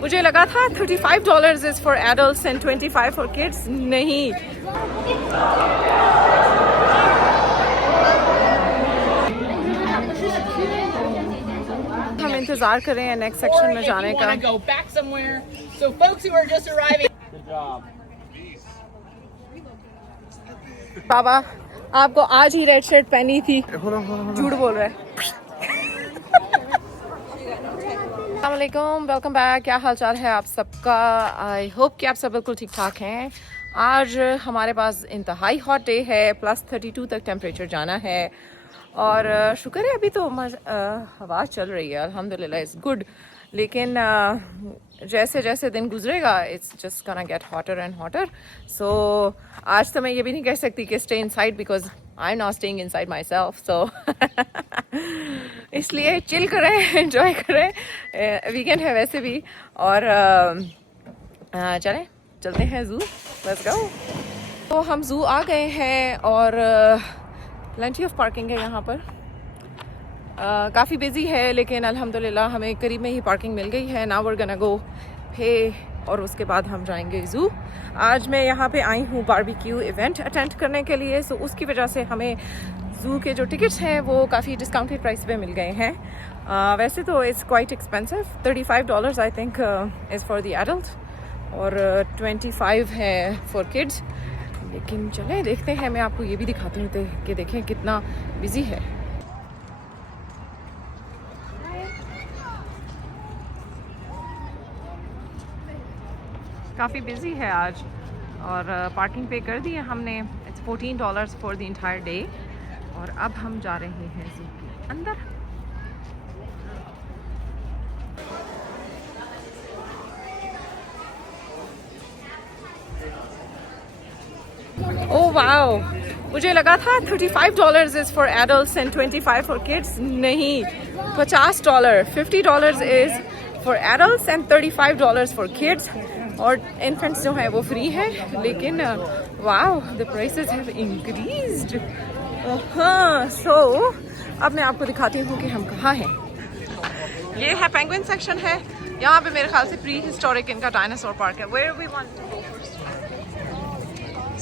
मुझे लगा था $35 is for adults and 25 for kids. नहीं, हम इंतजार कर रहे हैं नेक्स्ट सेक्शन में जाने का। बाबा आपको आज ही रेड शर्ट पहनी थी, झूठ बोल रहा है। अस्सलामुअलैकुम, वेलकम बैक। क्या हाल चाल है आप सबका? आई होप कि आप सब बिल्कुल ठीक ठाक हैं। आज हमारे पास इंतहाई हॉट डे है, +32 तक टेम्परेचर जाना है और शुक्र है अभी तो हवा चल रही है, अल्हम्दुलिल्लाह, इट्स गुड। लेकिन जैसे जैसे दिन गुजरेगा it's just gonna get hotter and hotter. So आज तो मैं ये भी नहीं कह सकती कि stay inside, because I am not staying inside myself. So इसलिए चिल करें, एंजॉय करें, वीकेंड है वैसे भी। और चलते हैं ज़ू, लेट्स गो। तो हम ज़ू आ गए हैं और प्लेंटी ऑफ पार्किंग है यहाँ पर। काफ़ी बिजी है लेकिन अल्हम्दुलिल्लाह हमें करीब में ही पार्किंग मिल गई है। Now we are gonna go पे और उसके बाद हम जाएंगे ज़ू। आज मैं यहाँ पे आई हूँ बारबेक्यू इवेंट अटेंड करने के लिए, सो उसकी वजह से हमें ज़ू के जो टिकट्स हैं वो काफ़ी डिस्काउंटेड प्राइस पे मिल गए हैं। वैसे तो it's quite expensive, $35 I think is for the adult और 25 है फॉर किड्स। लेकिन चलें देखते हैं, मैं आपको ये भी दिखाती हूँ कि देखें कितना बिजी है। काफ़ी बिजी है आज और पार्किंग पे कर दी है हमने। इट्स $14 फॉर द इंटायर डे और अब हम जा रहे हैं ज़ू के अंदर। ओह वाओ, मुझे लगा था $35 is for adults and 25 for kids. नहीं, $50, $50 is for adults and $35 for kids. और इन्फेंट्स जो है वो फ्री है, लेकिन wow the prices have increased. हाँ, सो अब मैं आपको दिखाती हूँ कि हम कहाँ हैं। ये है पेंगुइन सेक्शन है, यहाँ पे मेरे ख्याल से प्री हिस्टोरिक इनका डायनासोर पार्क है। Where we want to go first?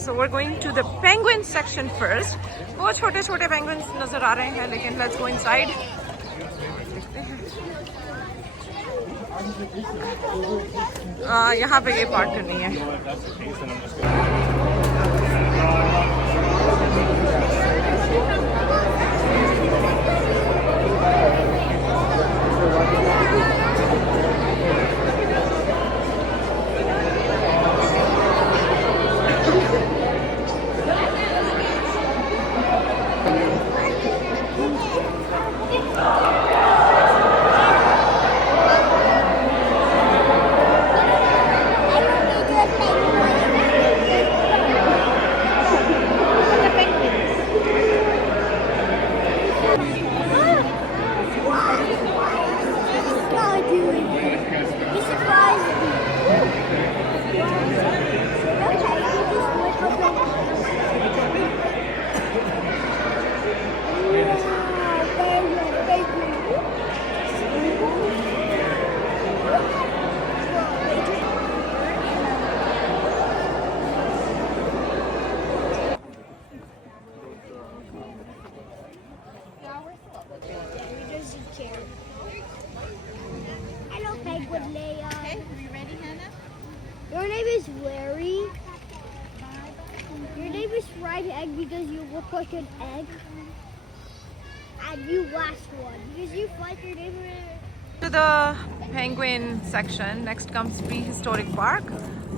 So we are going to the penguin section first. बहुत छोटे छोटे पेंगुइन्स नजर आ रहे हैं, लेकिन लेट्स गो इनसाइड, देखते हैं। यहाँ पे ये पार्क करनी है। Hello, Penguin Leia. Okay, are you ready, Hannah? Your name is Larry. Your name is fried egg because you look like an egg. And you last one because you like your name. To the penguin section, next comes prehistoric park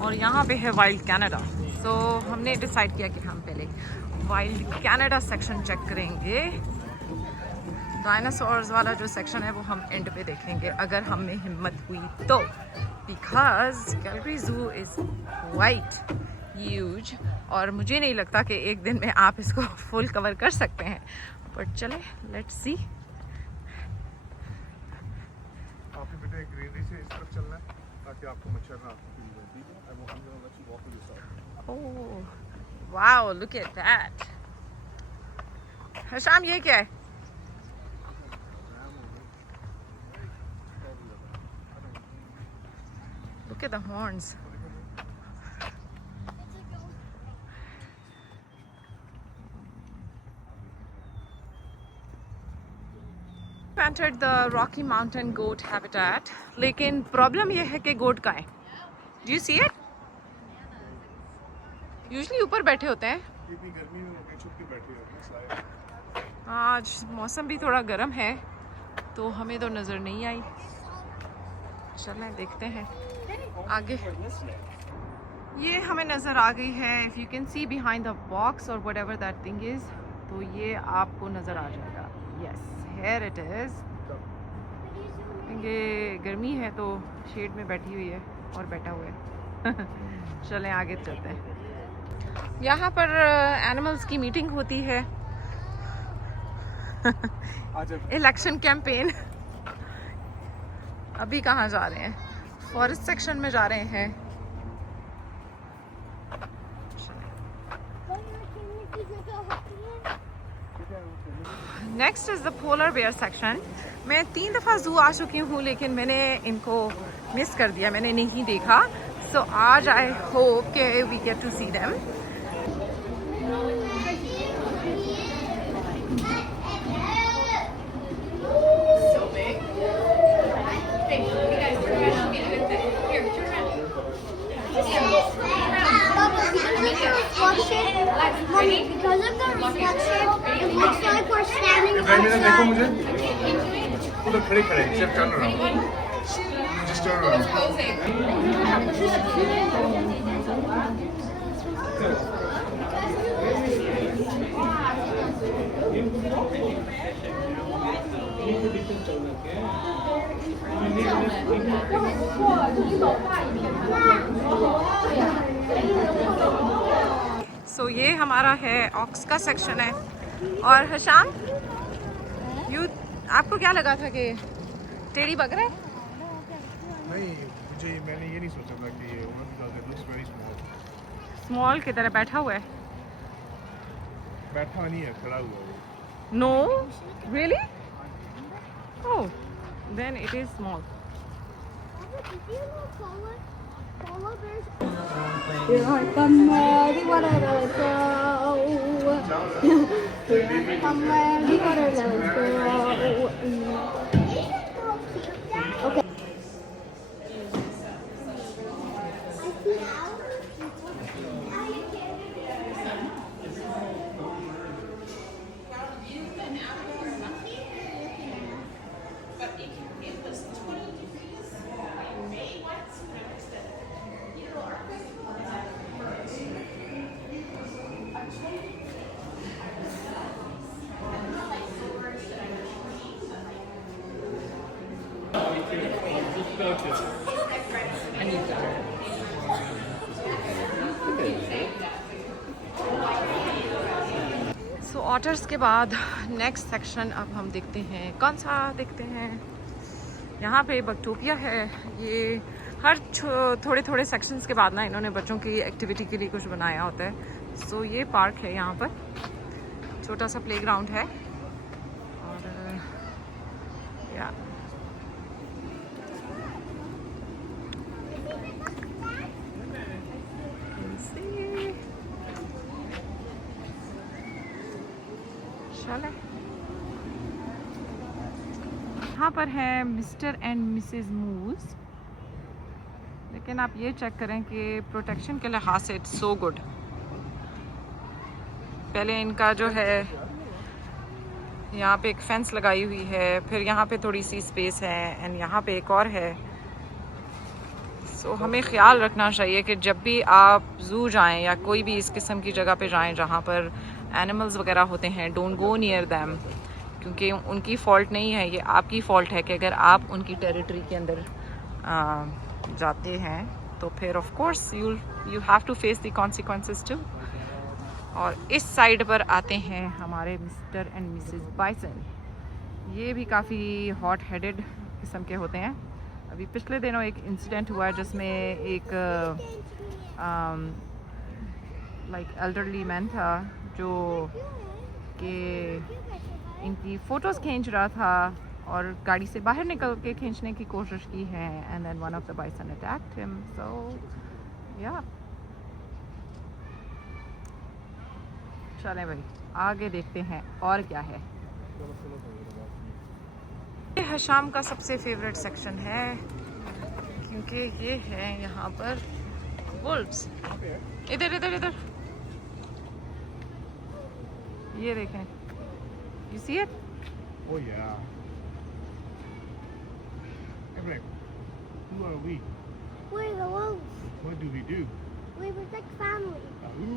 और यहाँ पे है wild Canada. सो हमने डिसाइड किया कि हम पहले wild Canada section check करेंगे। डायनासोर्स वाला जो सेक्शन है वो हम एंड पे देखेंगे अगर हमें हिम्मत हुई तो, because Calgary zoo is quite huge और मुझे नहीं लगता कि एक दिन में आप इसको फुल कवर कर सकते हैं। बट चले, लेट्स सी। आपने बेटा एक ग्रीनरी से इस तरफ चलना है ताकि आपको मच्छर ना oh wow, look at that. Hasham ये क्या है? Look at the horns. Entered the Rocky Mountain goat habitat. लेकिन प्रॉब्लम ये है कि गोट कहाँ है? Do you see it? Usually ऊपर बैठे होते हैं. इतनी गर्मी में उनके छुप के बैठे होते हैं साए। आज मौसम भी थोड़ा गर्म है तो हमें तो नज़र नहीं आई. चलें देखते हैं आगे. ये हमें नज़र आ गई है. If you can see behind the box or whatever that thing is, तो ये आपको नज़र आ जाएगा. Yes, here it is. ये गर्मी है तो शेड में बैठी हुई है और बैठा हुआ है. चलें आगे चलते हैं. यहाँ पर एनिमल्स की मीटिंग होती है. Election campaign. अभी कहाँ जा रहे हैं? फॉरेस्ट सेक्शन में जा रहे हैं. Next is the polar bear section. मैं 3 दफ़ा जू आ चुकी हूँ लेकिन मैंने इनको मिस कर दिया, मैंने नहीं देखा. सो आज आई होप के we get to see them. Mommy, because of the reflection, it looks like we're standing देखो outside. मुझे उधर खड़े खड़े सिर्फ turn around. Just turn around. So ये हमारा है ऑक्स का सेक्शन है. और हशाम, आपको क्या लगा था कि टेढ़ी बकरा है? नहीं, मैंने ये नहीं सोचा था कि ये one because it looks very small. Small की तरह बैठा हुआ है. बैठा नहीं है, खड़ा हुआ है. No really? Oh then it is small. You're like, I'm ready, whatever, let's go. I'm ready, whatever, let's go. Okay. सो ऑटर्स के बाद नेक्स्ट सेक्शन अब हम देखते हैं. कौन सा देखते हैं? यहाँ पे बकटोपिया है. ये हर थोड़े थोड़े सेक्शंस के बाद ना इन्होंने बच्चों की एक्टिविटी के लिए कुछ बनाया होता है. सो ये पार्क है. यहाँ पर छोटा सा प्लेग्राउंड है. और या चले. यहाँ पर है मिस्टर एंड मिसेस मूज. लेकिन आप ये चेक करें कि प्रोटेक्शन के लिहाज से इट्स सो गुड. पहले इनका जो है यहाँ पे एक फेंस लगाई हुई है, फिर यहाँ पे थोड़ी सी स्पेस है एंड यहाँ पे एक और है. सो हमें ख्याल रखना चाहिए कि जब भी आप जू जाएं या कोई भी इस किस्म की जगह पे जाएं जहाँ पर एनिमल्स वगैरह होते हैं, डोंट गो नियर दैम. क्योंकि उनकी फ़ॉल्ट नहीं है, ये आपकी फ़ॉल्ट है कि अगर आप उनकी टेरिटरी के अंदर जाते हैं तो फिर of course you have to face the consequences too. और इस साइड पर आते हैं हमारे मिस्टर एंड मिसेस बाइसन. ये भी काफ़ी हॉट हेडेड किस्म के होते हैं. अभी पिछले दिनों एक इंसिडेंट हुआ जिसमें एक लाइक एल्डरली मैन था जो कि इनकी फ़ोटोज़ खींच रहा था और गाड़ी से बाहर निकल के खींचने की कोशिश की है and then one of the bison attacked him so या चलें भाई आगे देखते हैं और क्या है। ये हशाम का सबसे फेवरेट सेक्शन है क्योंकि ये है यहाँ पर वुल्व्स। इधर इधर इधर ये देखें, you see it? Oh yeah. Ebrahim, who are we? We're the wolves. What do we do? We protect family. Who?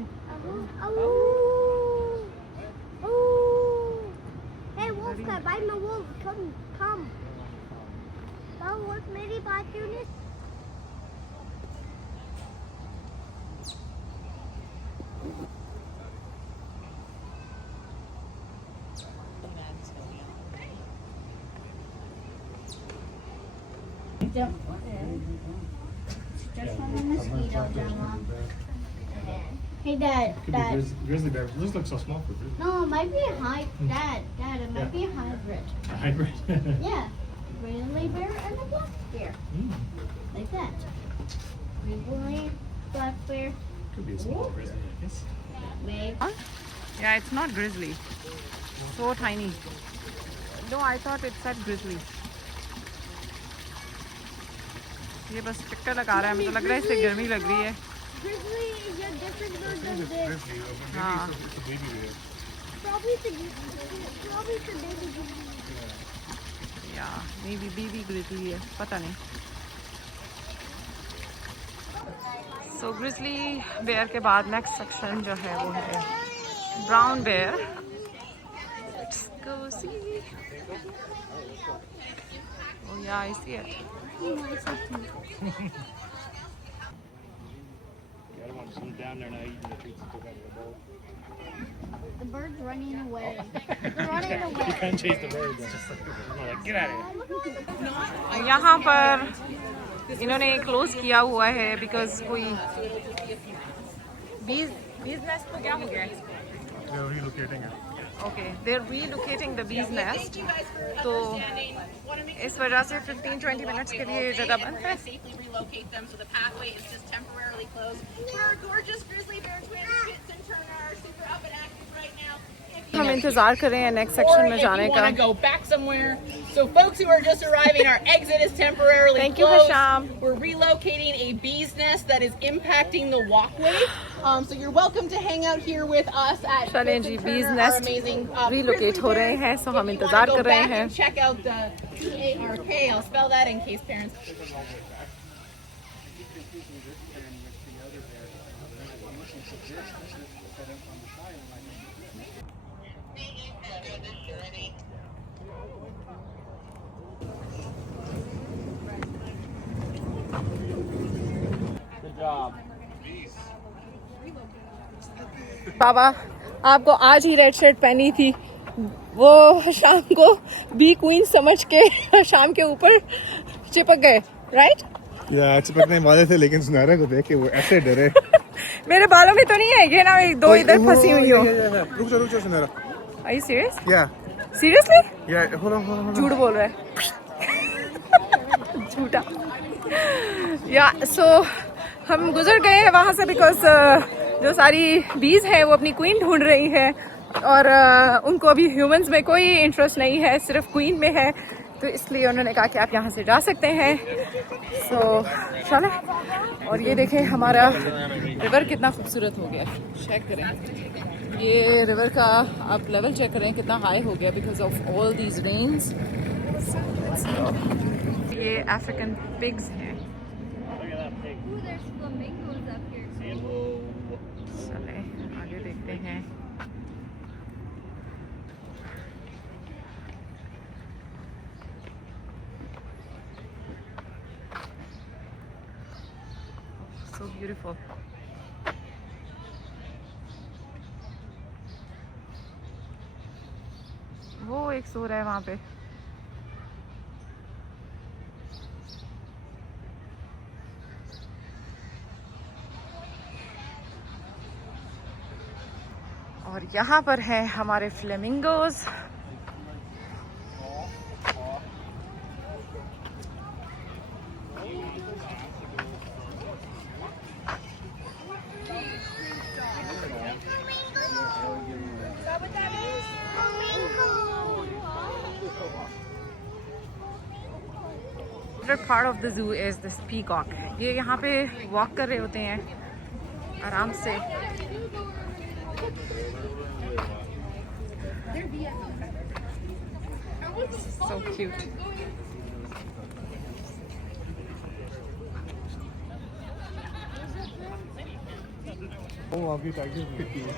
Hey, wolf cub, I'm a wolf. Come. Well, wolf, मेरी बात क्यों नहीं? Just from a mosquito, Gemma. Hey, Dad. Could be grizzly bear. This looks so small for grizzly. No, it might be a hybrid. Dad, it might be a hybrid. A hybrid. Yeah, grizzly bear and a black bear, like that. Grizzly, black bear, Could be a small grizzly, I guess. maybe. Yeah, it's not grizzly. So tiny. No, I thought it said grizzly. ये बस चक्कर लगा रहा है, मुझे लग रहा है इससे गर्मी लग रही है। Grizzly is a different bird than It's this. grizzly, but maybe Ah. it's a baby bear. Probably the baby grizzly. या मे बी बेबी ग्रिजली है, पता नहीं। सो ग्रिजली बेयर के बाद नेक्स्ट सेक्शन जो है वो है brown bear. Let's go see. Oh yeah I see it. Yeah, I don't want to zoom down there now eating the treats and took out of the bowl. The bird's running away. They're running You away. can't chase the birds. It's just like, get out of here. यहाँ पर इन्होंने क्लोज किया हुआ है बिकॉज कोई बीज नेस्ट को क्या हो गया है? They're relocating it. Okay they are relocating the bees nest, तो इस वजह से 15-20 मिनट्स के लिए जगह बंद है। Safely relocate them, so the pathway is just temporarily closed. Our gorgeous grizzly bear twins, Fitz and Turner, are super up and active right now. हम इंतजार कर रहे हैं नेक्स्ट Or सेक्शन if में you जाने का। want to go back somewhere. So folks who are just arriving, our exit is temporarily Thank you, closed. Hisham. We're relocating a bee's nest that is impacting the walkway. So you're welcome to hang out here with us at चलें Fitz जी, and bees Turner, our nest amazing relocate grizzly हो रहे bears. हैं, so हम If you wanna इंतजार go कर रहे back हैं। and check out the PARK. I'll spell that in case parents. बाबा आपको आज ही रेड शर्ट पहनी थी, वो शाम को बी क्वीन समझ के शाम के ऊपर चिपक गए, राइट? Yeah, चिपकने वाले थे लेकिन सुनहरा को देख के वो ऐसे डरे। मेरे बालों में तो नहीं है ये ना, दो इधर फंसी हुई हो। रुक जा सुनहरा। Are you serious? Yeah, Seriously? yeah, hold on. झूठ बोल रहा है। झूठा। या सो हम गुजर गए हैं वहाँ से बिकॉज जो सारी बीज हैं वो अपनी क्वीन ढूंढ रही है और उनको अभी ह्यूमंस में कोई इंटरेस्ट नहीं है, सिर्फ क्वीन में है, तो इसलिए उन्होंने कहा कि आप यहाँ से जा सकते हैं। सो चलें, और ये देखें हमारा रिवर कितना खूबसूरत हो गया, चेक करें ये रिवर का आप लेवल चेक करें कितना हाई हो गया because of all these rains. ये अफ्रीकन पिग्स हैं। Ooh, there's flamingos up here. चलें आगे देखते हैं। So beautiful. वो एक सो रहा है वहाँ पे। और यहाँ पर हैं हमारे flamingos. Favourite part of the zoo is this peacock. ये यहाँ पे वॉक कर रहे होते हैं आराम से। So cute. वो आगे टाइगर दिखती है।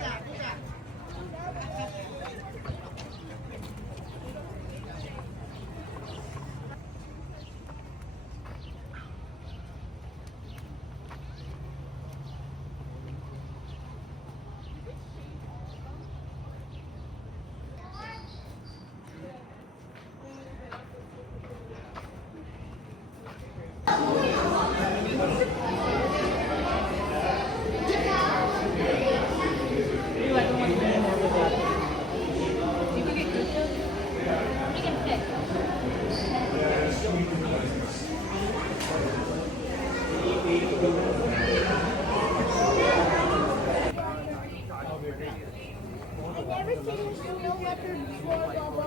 I've never seen a snow leopard before, Bubba.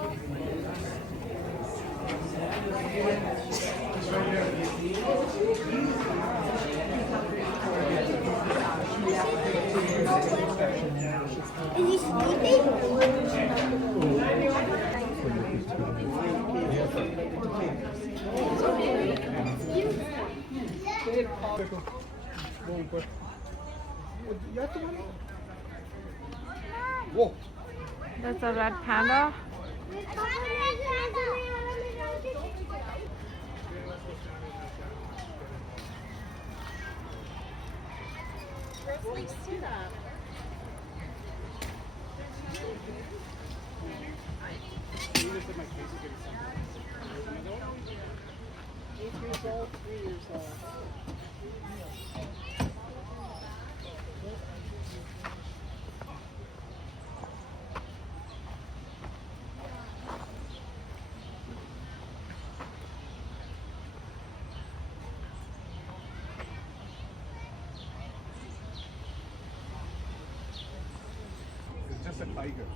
Is he sleeping? देखो वो ऊपर यार तुम्हारे वो That's a red panda. Grizzlies do that. it's just a tiger.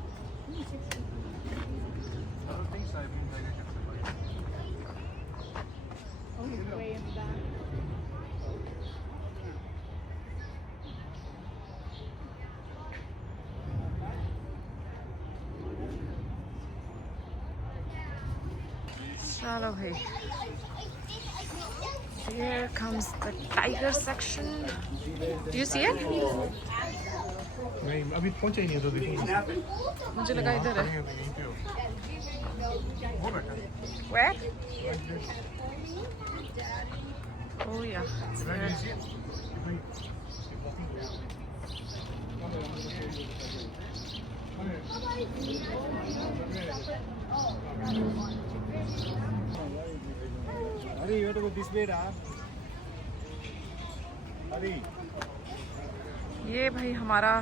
I don't think so. I mean, tiger just a tiger. Way in the back. चलो भाई, here comes the tiger section. Do you see it? नहीं अभी पहुंचे ही नहीं तो देखो मुझे लगा इधर है। यहीं पे हो वो बैठा Where? Oh yeah. it's Right, there. you see it? अरे ये तो दिस वे रहा। अरे ये भाई हमारा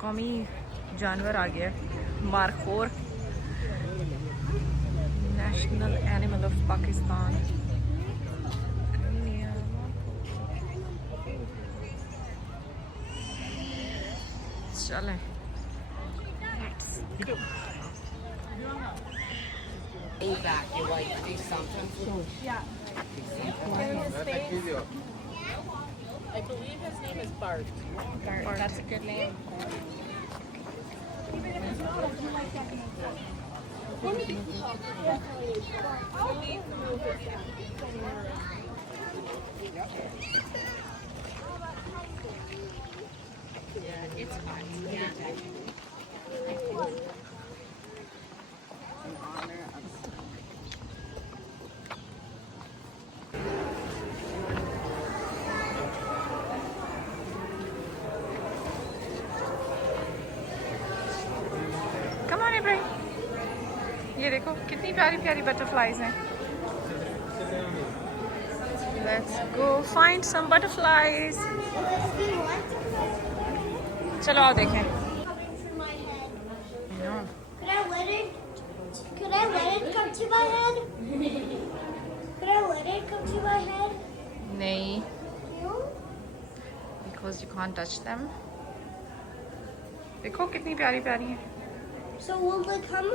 कौमी जानवर आ गया है, markhor, national animal of Pakistan. चलें, back, your white face sometimes. I believe his name is Bart. Bart. That's a good name. Yeah, it's hot. Yeah. Come on, Ibrahim. ये देखो कितनी प्यारी प्यारी बटरफ्लाईज हैं। Let's go find some butterflies. चलो आओ देखें। Could I let it? Could I let it come to my head? Could I let it come to my head? नहीं, No. because you can't touch them. देखो कितनी प्यारी प्यारी हैं। So will they come?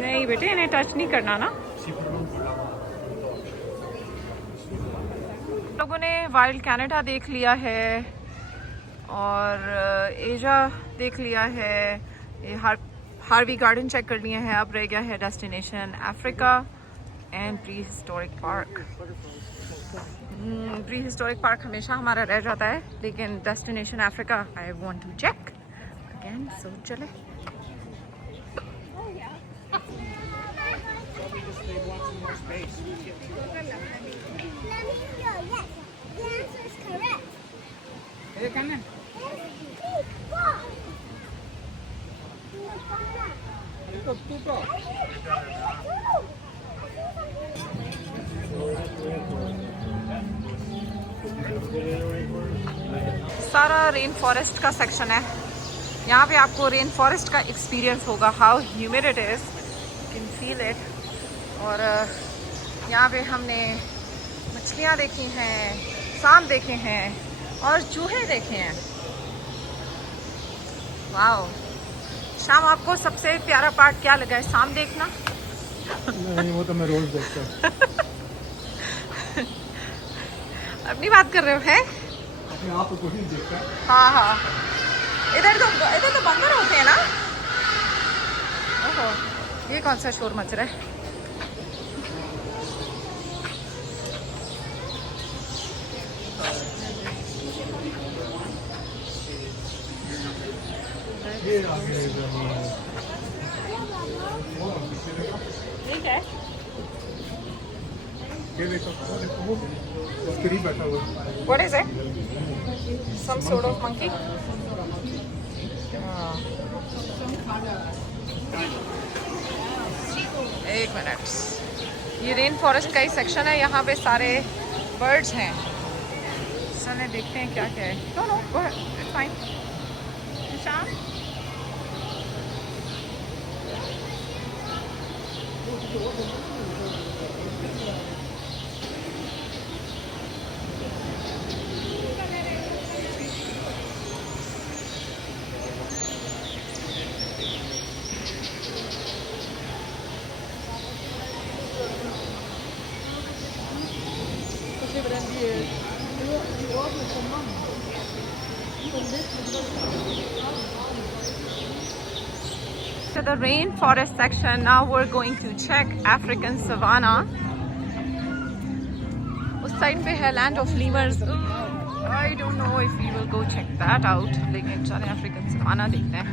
नहीं बेटे, इन्हें टच नहीं करना ना। सीपी लोगों ने वाइल्ड कनाडा देख लिया है और एशिया देख लिया है, ये हार्वी गार्डन चेक कर लिया है। अब रह गया है destination Africa and prehistoric park. Prehistoric park हमेशा हमारा रह जाता है, लेकिन destination Africa I want to check again. So चले। सारा रेन फॉरेस्ट का सेक्शन है। यहाँ पे आपको रेन फॉरेस्ट का एक्सपीरियंस होगा, how humid it is, you can feel it. और यहाँ पे हमने मछलियाँ देखी हैं, सांप देखे हैं और चूहे देखे हैं। वाओ। शाम, आपको सबसे प्यारा पार्ट क्या लगा है? सांप देखना? नहीं, वो तो मैं रोज देखता हूँ। अपनी बात कर रहे हो है? अपने आप को ही देखता है। हाँ हाँ, इधर तो बंदर होते हैं ना। ओहो, ये कौन सा शोर मच रहा है? ठीक है। ये देखो, वो उसके ही बैठा हुआ है। What is it? Some sort of monkey? एक मिनट, ये रेन फॉरेस्ट का ही सेक्शन है। यहाँ पे सारे बर्ड्स हैं। चलें देखते हैं क्या क्या है। No no, go ahead, it's fine. शाम, to the rainforest section. Now we're going to check African savanna. उस साइड पे है land of lemurs. I don't know if we will go check that out. लेकिन चलें African savanna देखते हैं।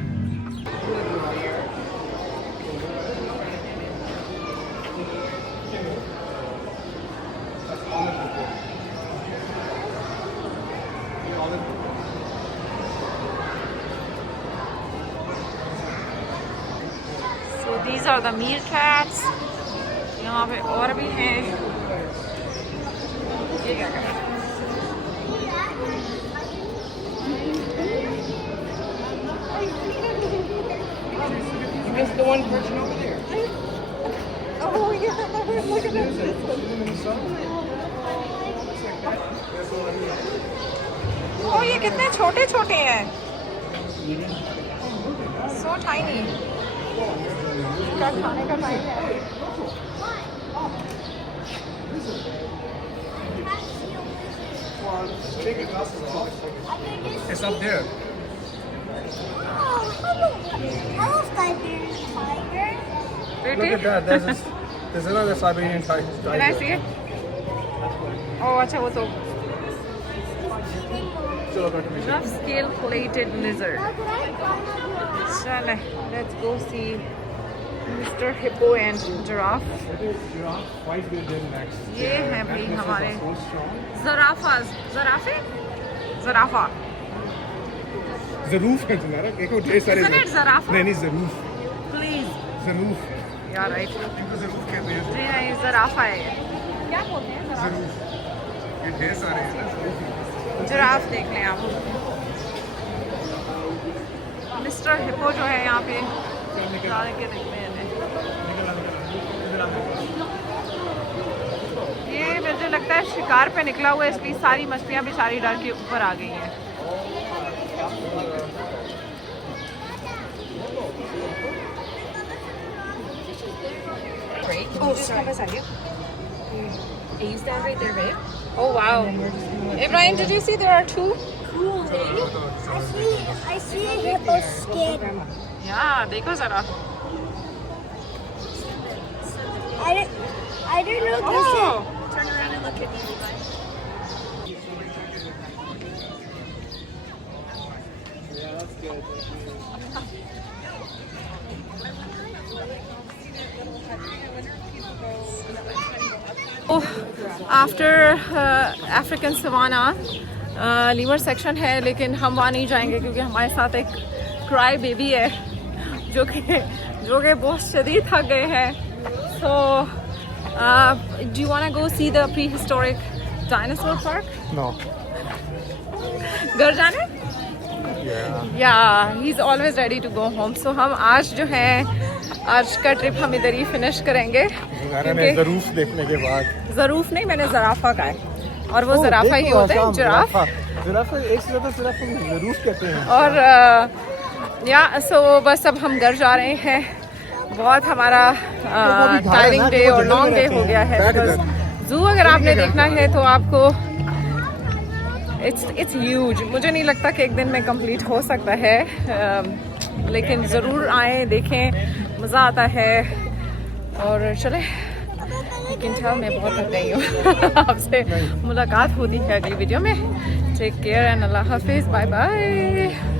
So these are the meerkats. यहाँ पे और भी हैं। ये क्या कर रहा है? You missed the one perching over there. Oh yeah, look at this. Oh, ये कितने छोटे छोटे हैं। So tiny. इनका खाने का टाइम है। It's up there. Hello, Siberian tiger. Look at that. There's another Siberian tiger. Can I see it? Oh, अच्छा वो तो चलो बैठो पीछे। rough scale plated lizard. चले, let's go see Mr. Hippo and giraffe. Why is there next? ये हैं भाई हमारे ज़राफ़े? ज़राफ़ा। ज़रूफ है तुम्हारा। देखो ढेर सारे। Isn't it ज़राफ़ा? नहीं ज़रूफ। Please. ज़रूफ। Yeah, right. इनको ज़रूफ कहते हैं। जी नहीं, ज़राफ़ा है। क्या बोलते हैं ज़राफ़ा? ज़रूफ। ये ढेर सारे हैं। जिराफ देख लें आप। मिस्टर हिप्पो जो है यहाँ पे डाल के देखते हैं इन्हें। ये मुझे लगता है शिकार पे निकला हुआ है, इसलिए सारी मछलियाँ बेचारी डर के ऊपर आ गई हैं। Oh, just come beside you. Okay, you stand right there, babe. Oh wow. Ibrahim, did you see there are two? I see a hippo skin. Yeah, देखो जरा. I didn't know this. Oh. Turn around and look at me, Levi. Yeah, that's good. After African savanna लीवर section है, लेकिन हम वहाँ नहीं जाएंगे क्योंकि हमारे साथ एक क्राई बेबी है जो कि बहुत शदीद थक गए हैं. So do you want to go see the prehistoric dinosaur park? No. घर जाने? Yeah. Yeah he is always ready to go home. So हम आज जो है, आज का ट्रिप हम इधर ही फिनिश करेंगे क्योंकि ज़रूफ देखने के बाद. ज़रूफ नहीं, मैंने ज़राफ़ा का है और वो ज़राफ़ा ही होता है, जिराफ. ज़राफ़ा एक से ज़्यादा ज़राफ़ा को ज़रूफ कहते हैं. और या सो बस अब हम घर जा रहे हैं. बहुत हमारा टायरिंग डे और लॉन्ग डे हो गया है. जू अगर आपने देखना है तो आपको इट्स ह्यूज. मुझे नहीं लगता कि एक दिन में कंप्लीट हो सकता है, लेकिन ज़रूर आएँ, देखें, मज़ा आता है. और चले, लेकिन चल मैं बहुत थक गई हूँ. आपसे मुलाकात होती है अगली वीडियो में. टेक केयर एंड अल्लाह हाफिज़. Bye bye.